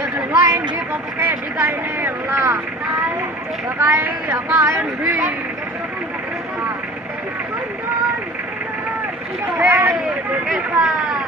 Lumayan di pa pakai di kain lah. Pakai kain di. Hey, kita.